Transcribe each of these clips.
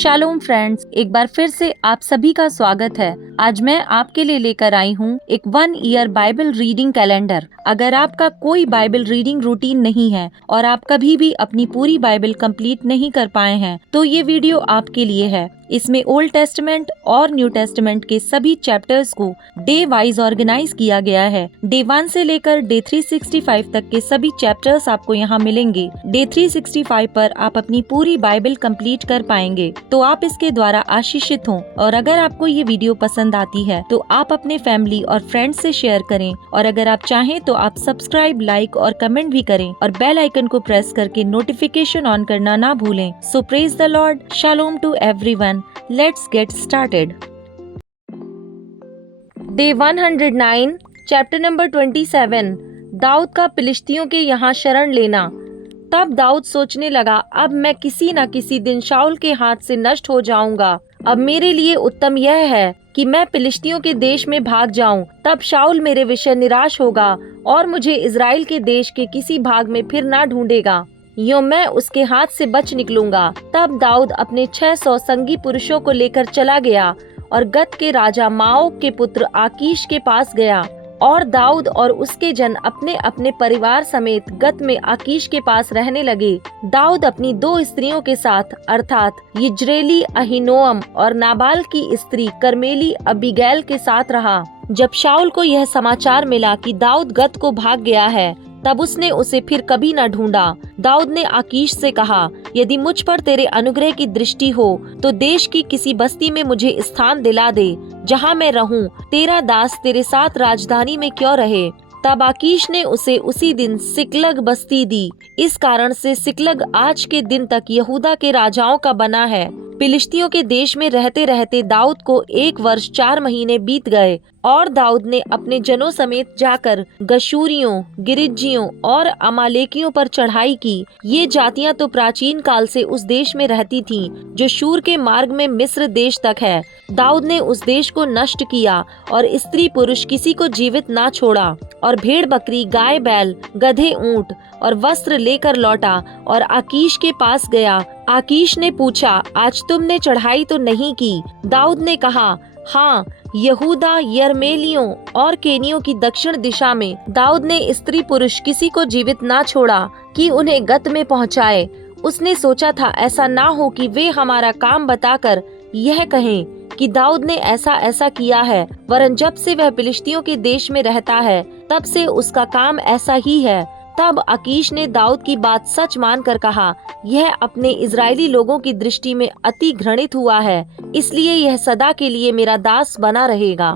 Shalom friends, एक बार फिर से आप सभी का स्वागत है। आज मैं आपके लिए लेकर आई हूँ एक 1 ईयर बाइबल रीडिंग कैलेंडर। अगर आपका कोई बाइबल रीडिंग रूटीन नहीं है और आप कभी भी अपनी पूरी बाइबल कंप्लीट नहीं कर पाए हैं, तो ये वीडियो आपके लिए है। इसमें ओल्ड टेस्टमेंट और न्यू टेस्टमेंट के सभी चैप्टर्स को डे वाइज ऑर्गेनाइज किया गया है। डे 1 से लेकर डे 365 तक के सभी चैप्टर्स आपको यहाँ मिलेंगे। डे 365 पर आप अपनी पूरी बाइबल कंप्लीट कर पाएंगे, तो आप इसके द्वारा आशीषित हों। और अगर आपको ये वीडियो पसंद आती है तो आप अपने फैमिली और फ्रेंड्स से शेयर करें, और अगर आप चाहें तो आप सब्सक्राइब, लाइक और कमेंट भी करें और बेल आइकन को प्रेस करके नोटिफिकेशन ऑन करना ना भूलें। So praise the lord, shalom to everyone. Let's get started. Day 109, chapter number 27, दाऊद का फिलिस्तियों के यहाँ शरण लेना। तब दाऊद सोचने लगा, अब मैं किसी न किसी दिन शाऊल के हाथ से नष्ट हो जाऊंगा। अब मेरे लिए उत्तम यह है कि मैं फिलिस्तियों के देश में भाग जाऊं। तब शाऊल मेरे विषय निराश होगा और मुझे इजराइल के देश के किसी भाग में फिर ना ढूंढेगा। यूं मैं उसके हाथ से बच निकलूंगा। तब दाऊद अपने 600 संगी पुरुषों को लेकर चला गया और गत के राजा माओक के पुत्र आकीश के पास गया। और दाऊद और उसके जन अपने अपने परिवार समेत गत में आकीश के पास रहने लगे। दाऊद अपनी 2 स्त्रियों के साथ अर्थात यिज्रेली अहीनोअम और नाबाल की स्त्री कर्मेली अबीगैल के साथ रहा। जब शाऊल को यह समाचार मिला कि दाऊद गत को भाग गया है, तब उसने उसे फिर कभी न ढूंढा। दाऊद ने आकीश से कहा, यदि मुझ पर तेरे अनुग्रह की दृष्टि हो तो देश की किसी बस्ती में मुझे स्थान दिला दे, जहाँ मैं रहूं। तेरा दास तेरे साथ राजधानी में क्यों रहे। तब आकीश ने उसे उसी दिन सिकलग बस्ती दी। इस कारण से सिकलग आज के दिन तक यहूदा के राजाओं का बना है। फिलिस्तियों के देश में रहते रहते दाऊद को 1 वर्ष 4 महीने बीत गए, और दाऊद ने अपने जनों समेत जाकर गशूरियों, गिरिज्जियों और अमालेकियों पर चढ़ाई की। ये जातियां तो प्राचीन काल से उस देश में रहती थीं, जो शूर के मार्ग में मिस्र देश तक है। दाऊद ने उस देश को नष्ट किया और स्त्री पुरुष किसी को जीवित ना छोड़ा, और भेड़ बकरी, गाय बैल, गधे ऊंट और वस्त्र लेकर लौटा और आकीश के पास गया। आकीश ने पूछा, आज तुमने चढ़ाई तो नहीं की? दाऊद ने कहा, हाँ, यहूदा, यरमेलियों और केनियों की दक्षिण दिशा में। दाऊद ने स्त्री पुरुष किसी को जीवित ना छोड़ा कि उन्हें गत में पहुंचाए। उसने सोचा था ऐसा ना हो कि वे हमारा काम बताकर यह कहें कि दाऊद ने ऐसा ऐसा किया है, वरन जब से वह फिलिस्तियों के देश में रहता है तब से उसका काम ऐसा ही है। तब आकीश ने दाऊद की बात सच मानकर कहा, यह अपने इजरायली लोगों की दृष्टि में अति घृणित हुआ है, इसलिए यह सदा के लिए मेरा दास बना रहेगा।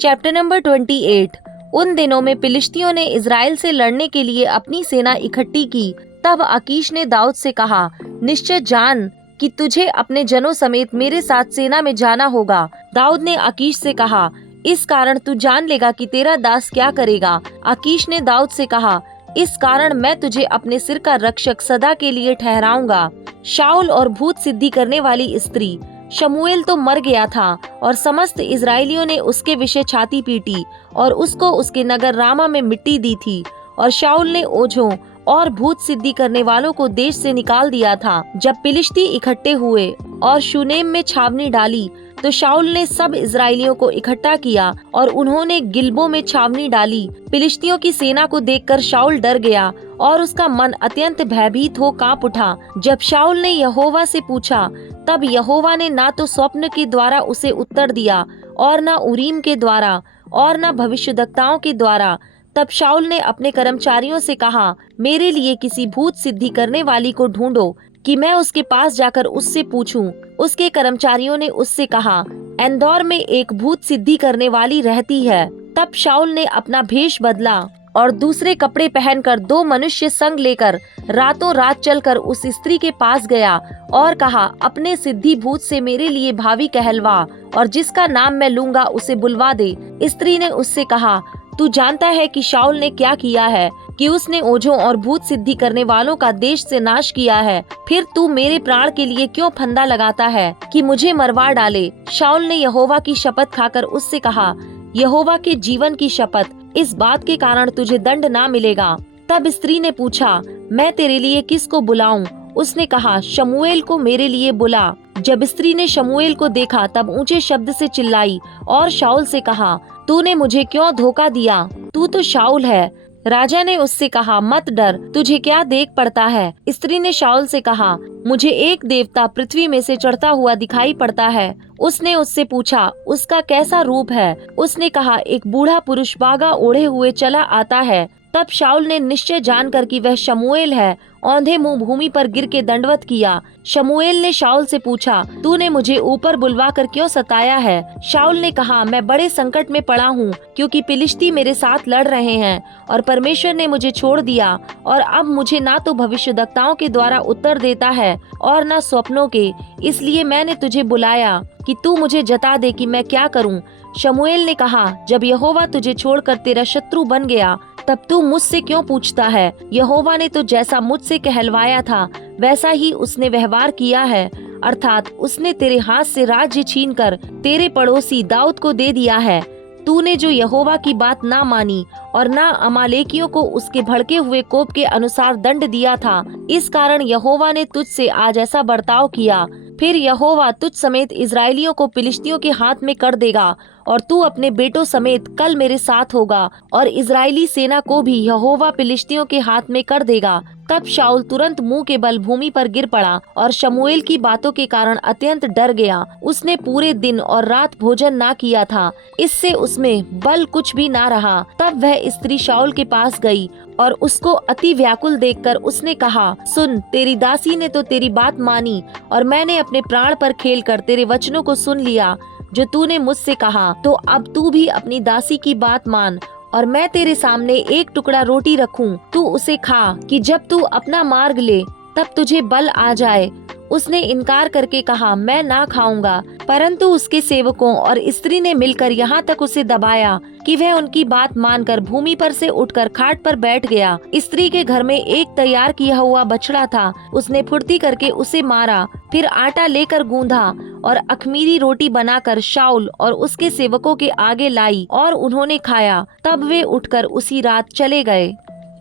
Chapter number 28। उन दिनों में फिलिस्तियों ने इजराइल से लड़ने के लिए अपनी सेना इकट्ठी की। तब आकीश ने दाऊद से कहा, निश्चय जान कि तुझे अपने जनों समेत मेरे साथ सेना में जाना होगा। दाऊद ने आकीश से कहा, इस कारण तू जान लेगा कि तेरा दास क्या करेगा। आकीश ने दाऊद से कहा, इस कारण मैं तुझे अपने सिर का रक्षक सदा के लिए ठहराऊंगा। शाऊल और भूत सिद्धि करने वाली स्त्री शमूएल तो मर गया था, और समस्त इजरायलियों ने उसके विषय छाती पीटी और उसको उसके नगर रामा में मिट्टी दी थी। और शाऊल ने ओझों और भूत सिद्धि करने वालों को देश से निकाल दिया था। जब फिलिस्ती इकट्ठे हुए और शूनेम में छावनी डाली, तो शाऊल ने सब इजरायलियों को इकट्ठा किया और उन्होंने गिलबो में छावनी डाली। फिलिस्तियों की सेना को देखकर शाऊल डर गया और उसका मन अत्यंत भयभीत हो कांप उठा। जब शाऊल ने यहोवा से पूछा, तब यहोवा ने ना तो स्वप्न के द्वारा उसे उत्तर दिया और न उरीम के द्वारा और न भविष्यद्वक्ताओं के द्वारा। तब शाऊल ने अपने कर्मचारियों से कहा, मेरे लिए किसी भूत सिद्धि करने वाली को ढूंढो कि मैं उसके पास जाकर उससे पूछूं। उसके कर्मचारियों ने उससे कहा, एंदौर में एक भूत सिद्धि करने वाली रहती है। तब शाऊल ने अपना भेष बदला और दूसरे कपड़े पहनकर 2 मनुष्य संग लेकर रातों रात चलकर उस स्त्री के पास गया और कहा, अपने सिद्धि भूत से मेरे लिए भावी कहलवा, और जिसका नाम मैं लूंगा उसे बुलवा दे। स्त्री ने उससे कहा, तू जानता है कि शाऊल ने क्या किया है, कि उसने ओझों और भूत सिद्धि करने वालों का देश से नाश किया है। फिर तू मेरे प्राण के लिए क्यों फंदा लगाता है कि मुझे मरवा डाले। शाऊल ने यहोवा की शपथ खाकर उससे कहा, यहोवा के जीवन की शपथ, इस बात के कारण तुझे दंड ना मिलेगा। तब स्त्री ने पूछा, मैं तेरे लिए किसको बुलाऊं? उसने कहा, शमूएल को मेरे लिए बुला। जब स्त्री ने शमूएल को देखा तब ऊंचे शब्द से चिल्लाई और शाऊल से कहा, तूने मुझे क्यों धोखा दिया? तू तो शाऊल है। राजा ने उससे कहा, मत डर, तुझे क्या देख पड़ता है? स्त्री ने शाऊल से कहा, मुझे एक देवता पृथ्वी में से चढ़ता हुआ दिखाई पड़ता है। उसने उससे पूछा, उसका कैसा रूप है? उसने कहा, एक बूढ़ा पुरुष बागा ओढ़े हुए चला आता है। तब शाऊल ने निश्चय जानकर कि वह शमूएल है, औंधे मुंह भूमि पर गिर के दंडवत किया। शमूएल ने शाऊल से पूछा, तूने मुझे ऊपर बुलवा कर क्यों सताया है? शाऊल ने कहा, मैं बड़े संकट में पड़ा हूँ, क्योंकि फिलिस्ती मेरे साथ लड़ रहे हैं और परमेश्वर ने मुझे छोड़ दिया, और अब मुझे ना तो भविष्यद्वक्ताओं के द्वारा उत्तर देता है और न स्वप्नों के। इसलिए मैंने तुझे बुलाया कि तू मुझे जता दे कि मैं क्या करूं। शमूएल ने कहा, जब यहोवा तुझे छोड़कर तेरा शत्रु बन गया तब तू मुझसे क्यों पूछता है? यहोवा ने तो जैसा मुझसे कहलवाया था वैसा ही उसने व्यवहार किया है, अर्थात उसने तेरे हाथ से राज्य छीनकर तेरे पड़ोसी दाऊद को दे दिया है। तूने जो यहोवा की बात ना मानी और ना अमालेकियों को उसके भड़के हुए कोप के अनुसार दंड दिया था, इस कारण यहोवा ने तुझसे आज ऐसा बर्ताव किया। फिर यहोवा तुझ समेत इजराइलियों को फिलिस्तियों के हाथ में कर देगा, और तू अपने बेटों समेत कल मेरे साथ होगा, और इजरायली सेना को भी यहोवा फिलिस्तियों के हाथ में कर देगा। तब शाऊल तुरंत मुंह के बल भूमि पर गिर पड़ा और शमूएल की बातों के कारण अत्यंत डर गया। उसने पूरे दिन और रात भोजन ना किया था, इससे उसमें बल कुछ भी ना रहा। तब वह स्त्री शाऊल के पास गई और उसको अति व्याकुल देखकर उसने कहा, सुन, तेरी दासी ने तो तेरी बात मानी, और मैंने अपने प्राण पर खेलकर तेरे वचनों को सुन लिया जो तूने मुझसे कहा। तो अब तू भी अपनी दासी की बात मान, और मैं तेरे सामने एक टुकड़ा रोटी रखूं, तू उसे खा, कि जब तू अपना मार्ग ले तब तुझे बल आ जाए। उसने इनकार करके कहा, मैं ना खाऊंगा। परंतु उसके सेवकों और स्त्री ने मिलकर यहाँ तक उसे दबाया कि वह उनकी बात मानकर भूमि पर से उठकर खाट पर बैठ गया। स्त्री के घर में एक तैयार किया हुआ बछड़ा था, उसने फुर्ती करके उसे मारा, फिर आटा लेकर गूंधा और अखमीरी रोटी बनाकर शाऊल और उसके सेवकों के आगे लाई और उन्होंने खाया। तब वे उठकर उसी रात चले गए।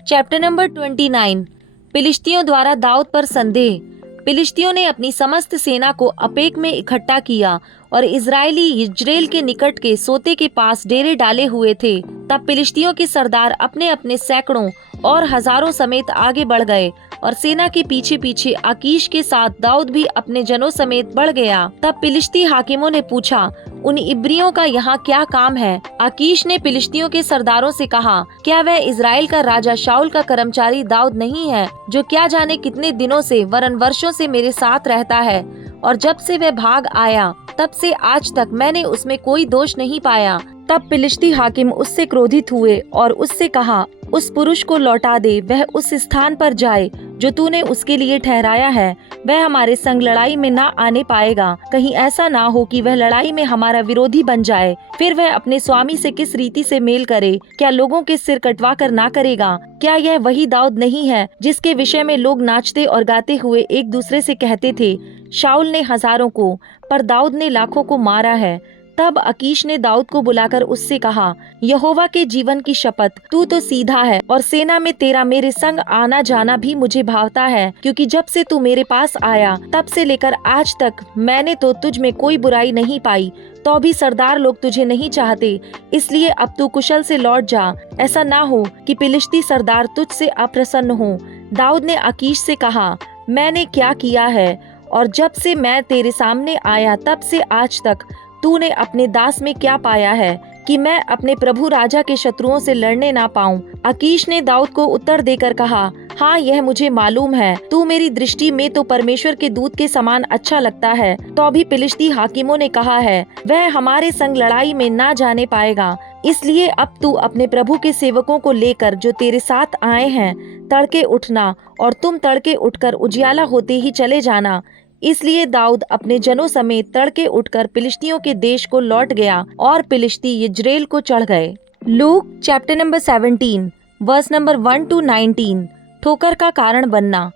Chapter number 29। फिलिस्तियों द्वारा दाऊद पर संदेह। फिलिस्तियों ने अपनी समस्त सेना को अपेक में इकट्ठा किया और इजरायली यिज्रेल के निकट के सोते के पास डेरे डाले हुए थे। तब फिलिस्तियों के सरदार अपने अपने सैकड़ों और हजारों समेत आगे बढ़ गए, और सेना के पीछे पीछे आकीश के साथ दाऊद भी अपने जनों समेत बढ़ गया। तब फिलिस्ती हाकिमों ने पूछा, उन इब्रियों का यहाँ क्या काम है? आकीश ने फिलिस्तियों के सरदारों से कहा, क्या वह इजराइल का राजा शाऊल का कर्मचारी दाऊद नहीं है, जो क्या जाने कितने दिनों से वरन वर्षों से मेरे साथ रहता है, और जब से वह भाग आया तब से आज तक मैंने उसमें कोई दोष नहीं पाया। तब फिलिस्ती हाकिम उससे क्रोधित हुए और उससे कहा, उस पुरुष को लौटा दे, वह उस स्थान पर जाए जो तूने उसके लिए ठहराया है। वह हमारे संग लड़ाई में ना आने पाएगा, कहीं ऐसा ना हो कि वह लड़ाई में हमारा विरोधी बन जाए। फिर वह अपने स्वामी से किस रीति से मेल करे? क्या लोगों के सिर कटवा कर ना करेगा? क्या यह वही दाऊद नहीं है जिसके विषय में लोग नाचते और गाते हुए एक दूसरे से कहते थे, शाऊल ने हजारों को पर दाऊद ने लाखों को मारा है। तब अकीश ने दाऊद को बुलाकर उससे कहा, यहोवा के जीवन की शपथ, तू तो सीधा है और सेना में तेरा मेरे संग आना जाना भी मुझे भावता है, क्योंकि जब से तू मेरे पास आया तब से लेकर आज तक मैंने तो तुझ में कोई बुराई नहीं पाई। तो भी सरदार लोग तुझे नहीं चाहते, इसलिए अब तू कुशल से लौट जा। ऐसा ना हो कि फिलिस्ती सरदार तुझसे अप्रसन्न हो। दाऊद ने अकीश से कहा, मैंने क्या किया है, और जब से मैं तेरे सामने आया तब से आज तक तूने अपने दास में क्या पाया है कि मैं अपने प्रभु राजा के शत्रुओं से लड़ने ना पाऊं? अकीश ने दाऊद को उत्तर देकर कहा, हाँ, यह मुझे मालूम है, तू मेरी दृष्टि में तो परमेश्वर के दूत के समान अच्छा लगता है। तो भी फिलिस्ती हाकिमों ने कहा है, वह हमारे संग लड़ाई में ना जाने पाएगा। इसलिए अब तू अपने प्रभु के सेवकों को लेकर जो तेरे साथ आए हैं तड़के उठना, और तुम तड़के उठकर उजियाला होते ही चले जाना। इसलिए दाऊद अपने जनों समेत तड़के उठकर फिलिस्तियों के देश को लौट गया और फिलिस्ती यिज्रेल को चढ़ गए। Luke chapter number 17 verse number 1 to 19। ठोकर का कारण बनना।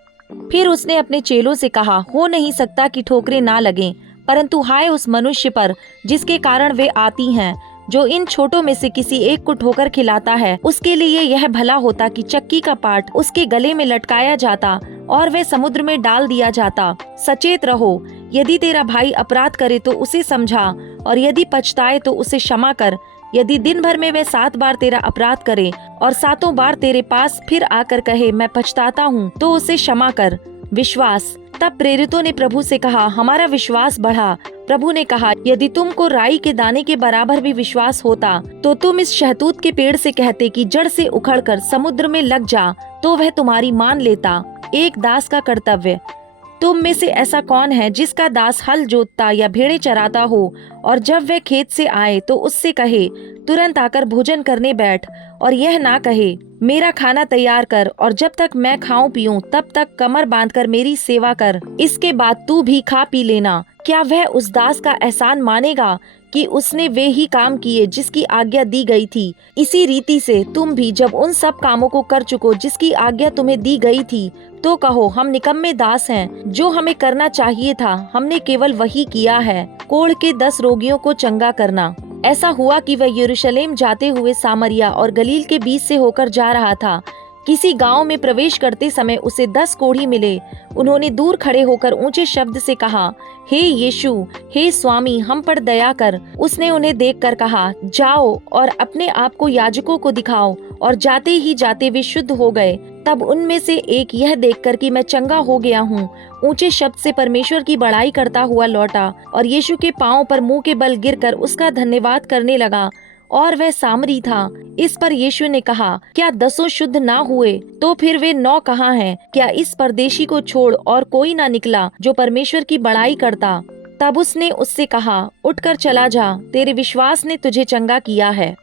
फिर उसने अपने चेलों से कहा, हो नहीं सकता कि ठोकरें ना लगें, परंतु हाय उस मनुष्य पर जिसके कारण वे आती हैं। जो इन छोटों में से किसी एक को ठोकर खिलाता है, उसके लिए यह भला होता कि चक्की का पाट उसके गले में लटकाया जाता और वह समुद्र में डाल दिया जाता। सचेत रहो, यदि तेरा भाई अपराध करे तो उसे समझा, और यदि पछताए तो उसे क्षमा कर। यदि दिन भर में वह 7 बार तेरा अपराध करे और 7 बार तेरे पास फिर आकर कहे मैं पछताता हूँ, तो उसे क्षमा कर। विश्वास। तब प्रेरितों ने प्रभु से कहा, हमारा विश्वास बढ़ा। प्रभु ने कहा, यदि तुमको राई के दाने के बराबर भी विश्वास होता तो तुम इस शहतूत के पेड़ से कहते कि जड़ से उखड़कर समुद्र में लग जा, तो वह तुम्हारी मान लेता। एक दास का कर्तव्य। तुम में से ऐसा कौन है जिसका दास हल जोतता या भेड़ें चराता हो, और जब वह खेत से आए तो उससे कहे तुरंत आकर भोजन करने बैठ, और यह ना कहे मेरा खाना तैयार कर और जब तक मैं खाऊं पीऊं तब तक कमर बांधकर मेरी सेवा कर, इसके बाद तू भी खा पी लेना। क्या वह उस दास का एहसान मानेगा कि उसने वे ही काम किए जिसकी आज्ञा दी गई थी? इसी रीति से तुम भी जब उन सब कामों को कर चुको जिसकी आज्ञा तुम्हें दी गई थी, तो कहो हम निकम्मे दास हैं, जो हमें करना चाहिए था हमने केवल वही किया है। कोढ़ के 10 रोगियों को चंगा करना। ऐसा हुआ कि वह यरूशलेम जाते हुए सामरिया और गलील के बीच से होकर जा रहा था। किसी गांव में प्रवेश करते समय उसे 10 कोढ़ी मिले। उन्होंने दूर खड़े होकर ऊंचे शब्द से कहा, हे यीशु, हे स्वामी, हम पर दया कर। उसने उन्हें देखकर कहा, जाओ और अपने आप को याजकों को दिखाओ, और जाते ही जाते वे शुद्ध हो गए। तब उनमें से एक यह देखकर कि मैं चंगा हो गया हूँ, ऊंचे शब्द से परमेश्वर की बड़ाई करता हुआ लौटा और यीशु के पांव पर मुंह के बल गिरकर उसका धन्यवाद करने लगा, और वह सामरी था। इस पर यीशु ने कहा, क्या 10 शुद्ध ना हुए? तो फिर वे 9 कहाँ हैं? क्या इस परदेशी को छोड़ और कोई ना निकला जो परमेश्वर की बड़ाई करता? तब उसने उससे कहा, उठकर चला जा, तेरे विश्वास ने तुझे चंगा किया है।